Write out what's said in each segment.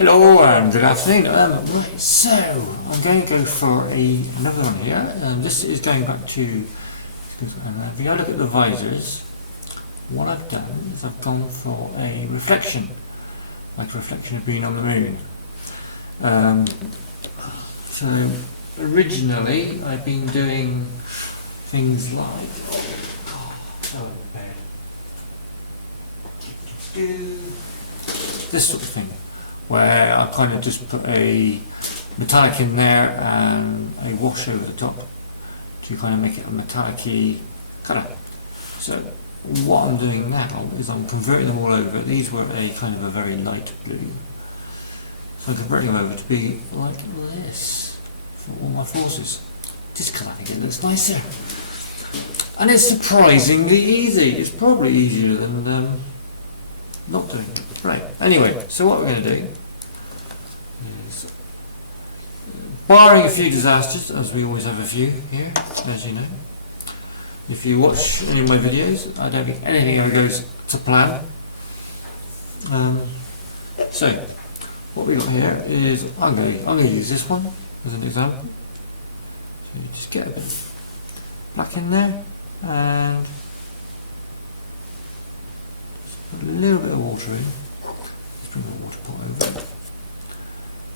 Hello and good afternoon. Right, so I'm going to go for another one here, and this is going back to, if you look at the visors, what I've done is I've gone for a reflection, like a reflection of being on the moon. So originally I've been doing things like this sort of thing, where I kind of just put a metallic in there and a wash over the top to kind of make it a metallic-y colour. So what I'm doing now is I'm converting them all over. These were a kind of a very light blue. So I'm converting them over to be like this for all my forces. This colour, I think it looks nicer. And it's surprisingly easy. It's probably easier than not doing it. Right, anyway, so what we're going to do is, barring a few disasters, as we always have a few here, as you know. If you watch any of my videos, I don't think anything ever goes to plan. So, what we've got here is, I'm going to use this one as an example. So you just get a bit of black in there, and put a little bit of water in. Let's bring the water pot over it.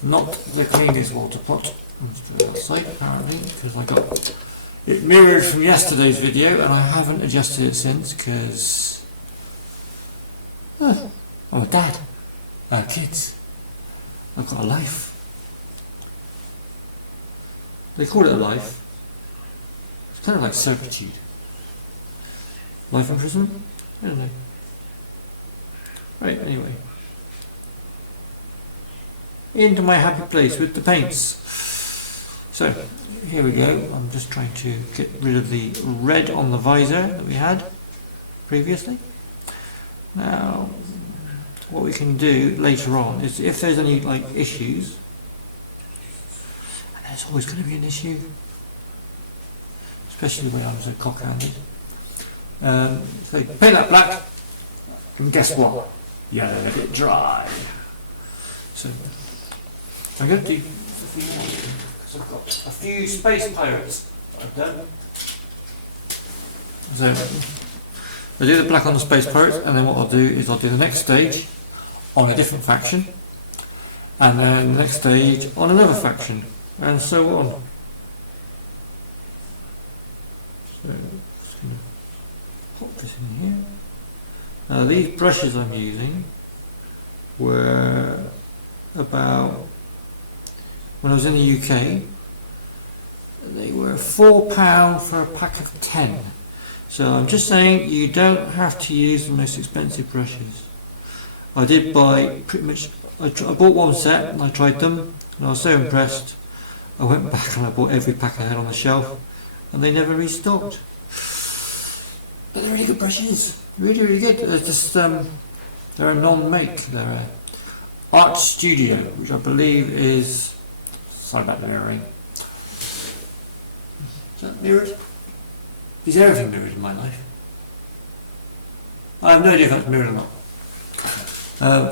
Not the cleanest water pot. Let's do it outside apparently, because I got it mirrored from yesterday's video and I haven't adjusted it since because I'm a dad. Kids. I've got a life. They call it a life. It's kind of like servitude. Life imprisonment? I don't know. Right, anyway. Into my happy place with the paints. So, here we go. I'm just trying to get rid of the red on the visor that we had previously. Now, what we can do later on is if there's any issues, and there's always going to be an issue, especially when I'm so cock-handed. So paint that black, and guess what? Yeah, let it dry. So I'm going to do a few more because I've got a few space pirates that I've done. So I do the black on the space pirates, and then what I'll do is I'll do the next stage on a different faction, and then the next stage on another faction, and so on. So just going to pop this in here. Now these brushes I'm using were about, when I was in the UK, they were £4 for a pack of 10. So I'm just saying you don't have to use the most expensive brushes. I did buy pretty much, I bought one set and I tried them and I was so impressed. I went back and I bought every pack I had on the shelf and they never restocked. But they're really good brushes. Really, really good. They're just, they're a non-make. They're a Art Studio, which I believe is, sorry about the mirroring. Is that mirrored? Is everything mirrored in my life? I have no idea if that's mirrored or not.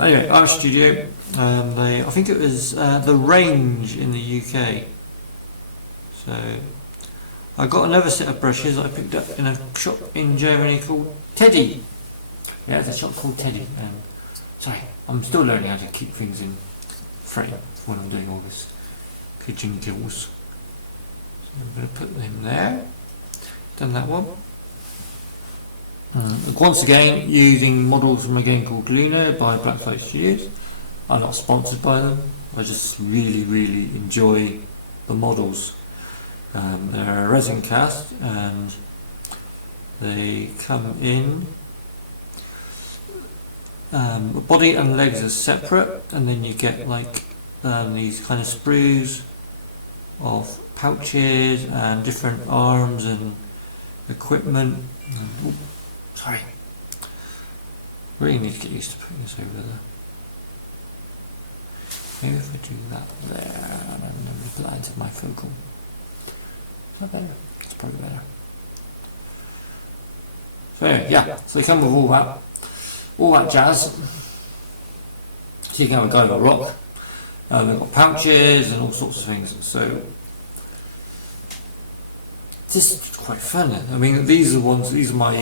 Anyway, Art Studio, I think it was the Range in the UK. So I got another set of brushes I picked up in a shop in Germany called Teddy. Yeah, it's a shop called Teddy. Sorry, I'm still learning how to keep things in frame when I'm doing all this kitchen kills. So I'm going to put them there. Done that one. Once again, using models from a game called Lunar by Blacklight Studios. I'm not sponsored by them. I just really, really enjoy the models. They're a resin cast and they come in, the body and legs are separate, and then you get these kind of sprues of pouches and different arms and equipment. Sorry, really need to get used to putting this over there. Maybe if I do that there and then we put that into my focal. Is that better? It's probably better. So yeah, so they come with all that jazz. So you can have a go of a rock. They've got pouches and all sorts of things. So this is quite fun. I mean, these are ones. These are my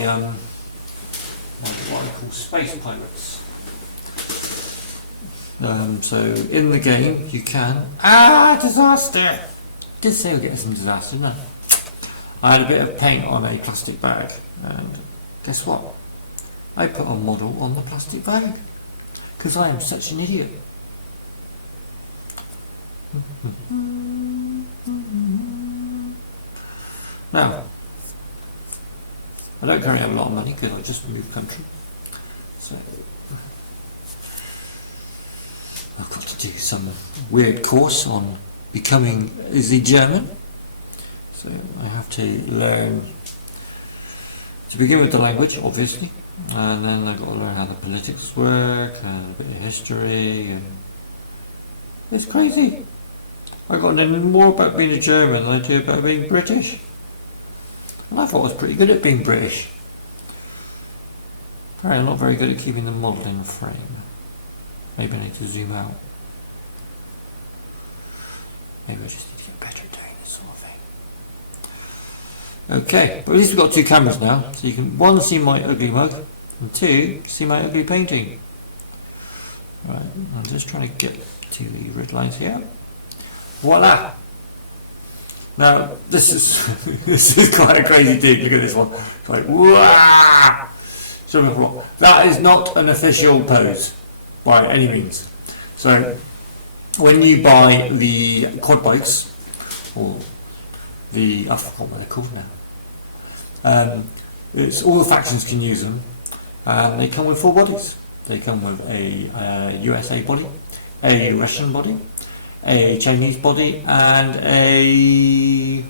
what I call space pirates. So in the game you can disaster. Did say we're getting some disaster, didn't I had a bit of paint on a plastic bag, and guess what? I put a model on the plastic bag because I am such an idiot. Now, I don't currently have a lot of money because I just moved country, so I've got to do some weird course on becoming German. So I have to learn to begin with the language, obviously, and then I've got to learn how the politics work and a bit of history. And it's crazy. I've got to know more about being a German than I do about being British. And I thought I was pretty good at being British. Apparently I'm not very good at keeping the model in the frame. Maybe I need to zoom out. Maybe I just need to get better at doing this sort of thing. Okay, but at least we've got two cameras now, so you can, one, see my ugly mug, and two, see my ugly painting. Right, I'm just trying to get to the red lines here. Voila! Now, this is quite a crazy thing. Look at this one. It's like, wah! So that is not an official pose by any means. So when you buy the quad bikes, or the, I forgot what they're called now, it's all the factions can use them, and they come with four bodies. They come with a USA body, a Russian body, a Chinese body, and a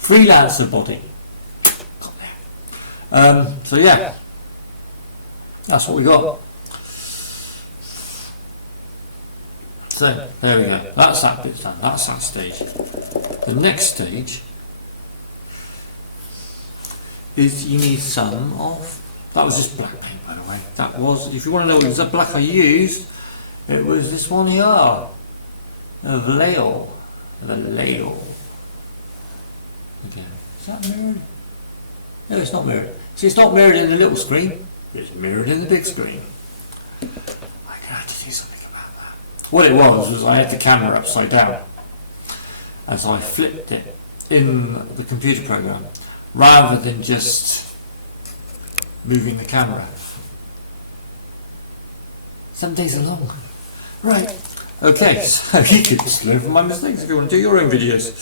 freelancer body. So yeah, that's what we got. So there we go. That's that bit done. That's that stage. The next stage is you need some of. That was just black paint, by the way. That was, if you want to know what the black I used, it was this one here, a Vallejo. Vallejo. Again, is that mirrored? No, it's not mirrored. See, it's not mirrored in the little screen. It's mirrored in the big screen. I'm going to have to do something about that. What it was I had the camera upside down, and so I flipped it in the computer program, rather than just moving the camera. Some days are long. Right. Okay, so you could just learn from my mistakes if you want to do your own videos.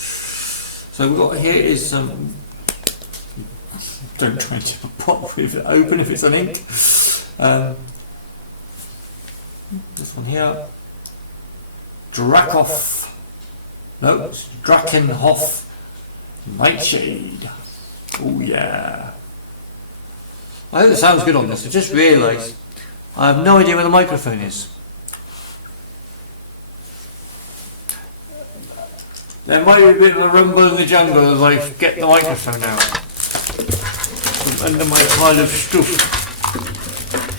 So we've got here is some. Don't try to pop with it open if it's an ink. This one here. Drakenhof Nightshade. Oh yeah. I hope it sounds good on this. I just realised I have no idea where the microphone is. There might be a bit of a rumble in the jungle as I get the microphone out from under my pile of stuff.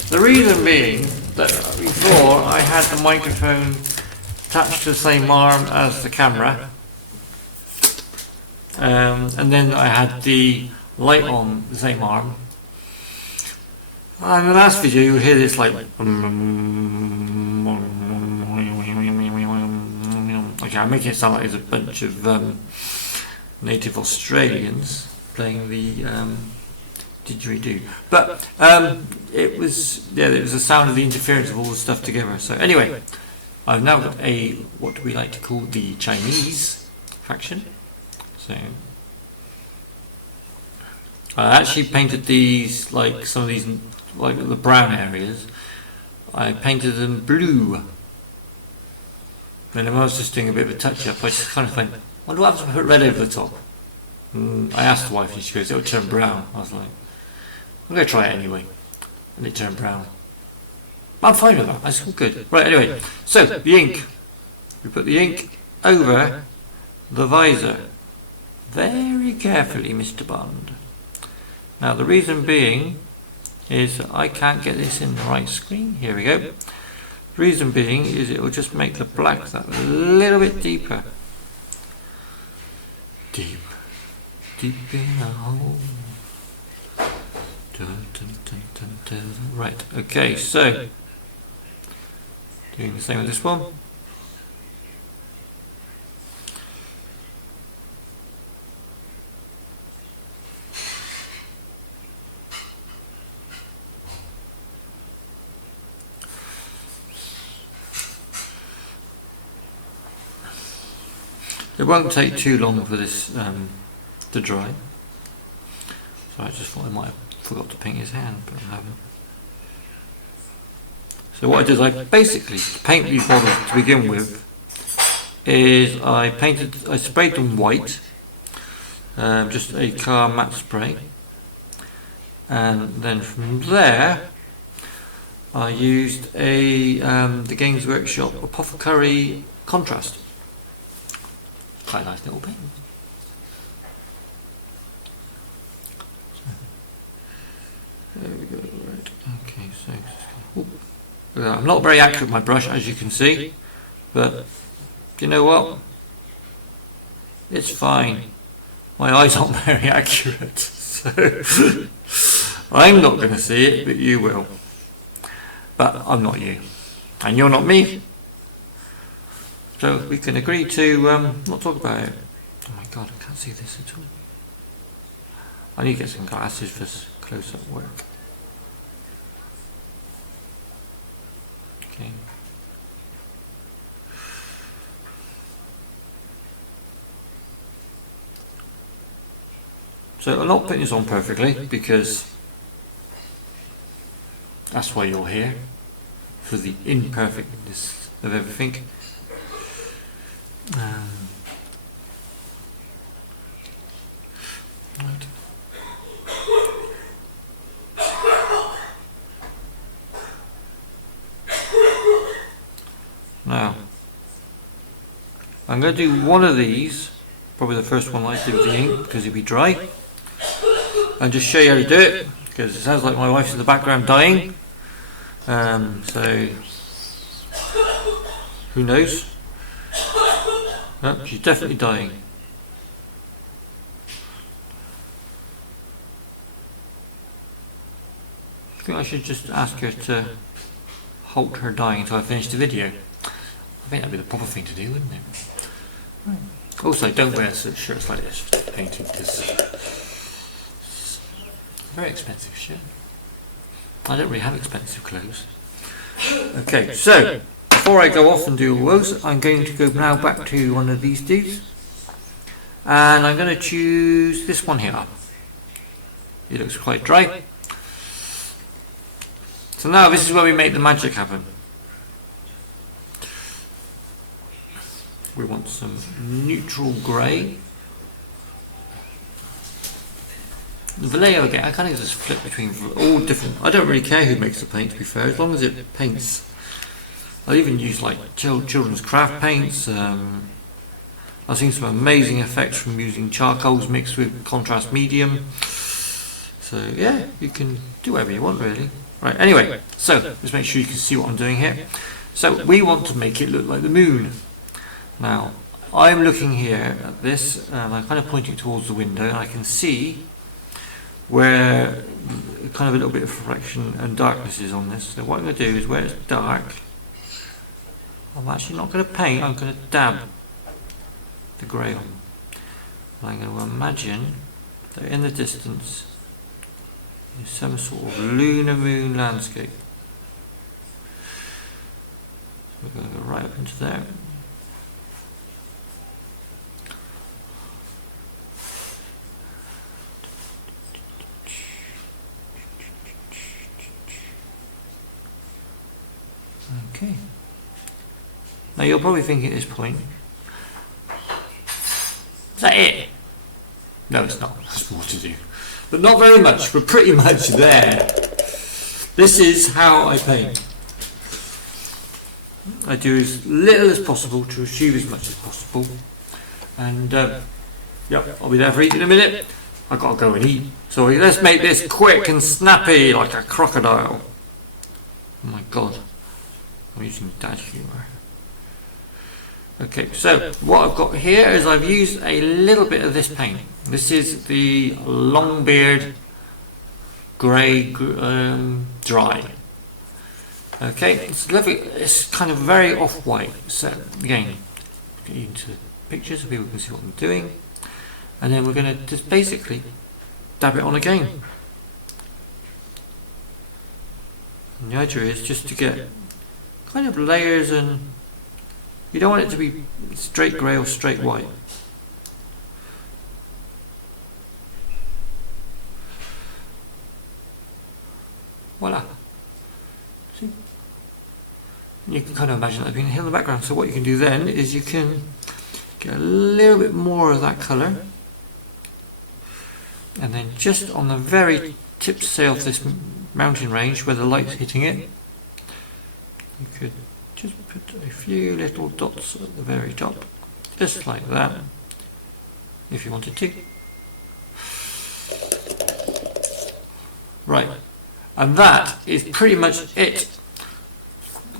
The reason being that before I had the microphone attached to the same arm as the camera, and then I had the light on the same arm. And in the last video you'll hear this like okay, I'm making it sound like there's a bunch of native Australians playing the didgeridoo, but it was the sound of the interference of all the stuff together. So anyway, I've now got a what we like to call the Chinese faction. So I actually painted these, like some of these, like the brown areas, I painted them blue. And then I was just doing a bit of a touch up, I just kind of went, what do I have to put red over the top? And I asked the wife and she goes, it'll turn brown. I was like, I'm going to try it anyway. And it turned brown. I'm fine with that, that's all good. Right, anyway, so the ink. We put the ink over the visor. Very carefully, Mr. Bond. Now the reason being is I can't get this in the right screen. Here we go. Reason being is it will just make the black that little bit deeper. Deep in a hole. Dun, dun, dun, dun, dun. Right, okay, so doing the same with this one. It won't take too long for this to dry. So I just thought I might have forgot to paint his hand, but I haven't. So what I did is I basically, to paint these models to begin with, is I sprayed them white, just a car matte spray, and then from there I used the Games Workshop Apothecary Contrast. Quite a nice little paint. There we go, right, okay, so I'm not very accurate with my brush, as you can see, but do you know what? It's fine. My eyes aren't very accurate, so I'm not going to see it, but you will. But I'm not you, and you're not me. So we can agree to not talk about it. Oh my god, I can't see this at all. I need to get some glasses for close-up work. Okay. So I'm not putting this on perfectly because that's why you're here, for the imperfectness of everything. Right. Now, I'm going to do one of these, probably the first one I do with the ink because it'll be dry, and just show you how to do it, because it sounds like my wife's in the background dying, so who knows. Oh, she's definitely dying. I think I should just ask her to halt her dying until I finish the video. I think that'd be the proper thing to do, wouldn't it? Right. Also, don't wear shirts like this for painting, because it's a very expensive shirt. I don't really have expensive clothes. Okay, so before I go off and do all those, I'm going to go now back to one of these dudes, and I'm going to choose this one here. It looks quite dry. So now this is where we make the magic happen. We want some neutral grey. The Vallejo again, I kind of just flip between all different. I don't really care who makes the paint, to be fair, as long as it paints. I even use like children's craft paints. I've seen some amazing effects from using charcoals mixed with contrast medium. So yeah, you can do whatever you want really. Right, anyway, so let's make sure you can see what I'm doing here. So we want to make it look like the moon. Now, I'm looking here at this, and I'm kind of pointing towards the window, and I can see where kind of a little bit of reflection and darkness is on this. So what I'm going to do is, where it's dark, I'm actually not going to paint, I'm going to dab the grey on. And I'm going to imagine that in the distance is some sort of lunar moon landscape. So we're going to go right up into there. Okay. Now you're probably thinking at this point, is that it? No, it's not. There's more to do. But not very much. We're pretty much there. This is how I paint. I do as little as possible to achieve as much as possible. And, yeah, I'll be there for you in a minute. I gotta go and eat. So let's make this quick and snappy like a crocodile. Oh my god, I'm using dad humour. Okay, so what I've got here is I've used a little bit of this paint. This is the Longbeard Grey Dry. Okay, it's lovely. It's kind of very off-white. So again, get into the picture so people can see what I'm doing, and then we're going to just basically dab it on again. And the idea is just to get kind of layers, and you don't want it to be straight grey or straight white. Voila. See? You can kind of imagine that being a hill in the background. So what you can do then is you can get a little bit more of that colour, and then just on the very tip say of this mountain range where the light's hitting it, you could just put a few little dots at the very top, just like that, if you wanted to. Right, and that is pretty much it.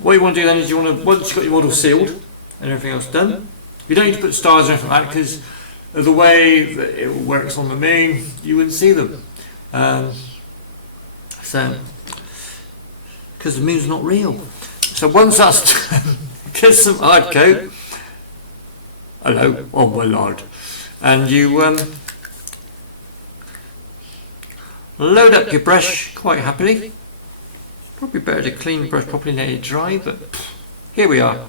What you want to do then is you want to, once you've got your model sealed and everything else done, you don't need to put stars or anything like that, because of the way that it works on the moon, you wouldn't see them. Because the moon's not real. So once that's done, get some hard coat. Hello, oh my lord. And you load up your brush quite happily. Probably better to clean the brush properly and let it dry, but here we are.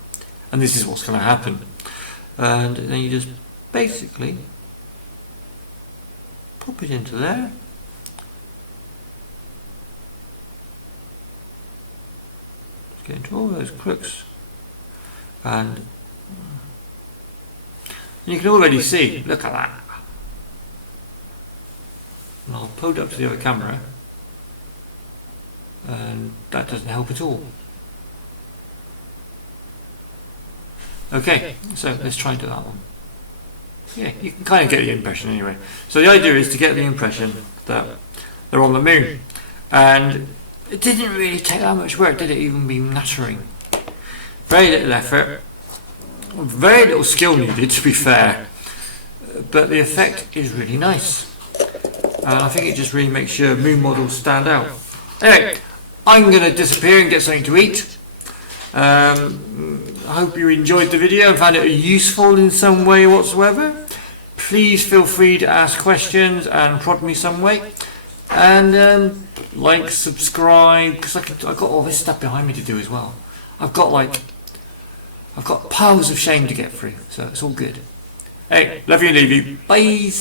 And this is what's going to happen. And then you just basically pop it into there. Just get into all those crooks. And you can already see, look at that. And I'll pull it up to the other camera. And that doesn't help at all. Okay, so let's try and do that one. Yeah, you can kind of get the impression anyway. So the idea is to get the impression that they're on the moon. And it didn't really take that much work, did it? Even be nattering. Very little effort. Very little skill needed, to be fair. But the effect is really nice. And I think it just really makes your moon models stand out. Anyway, I'm going to disappear and get something to eat. I hope you enjoyed the video and found it useful in some way whatsoever. Please feel free to ask questions and prod me some way. And like, subscribe, because I've got all this stuff behind me to do as well. I've got piles of shame to get through, so it's all good. Hey, love you and leave you. Bye.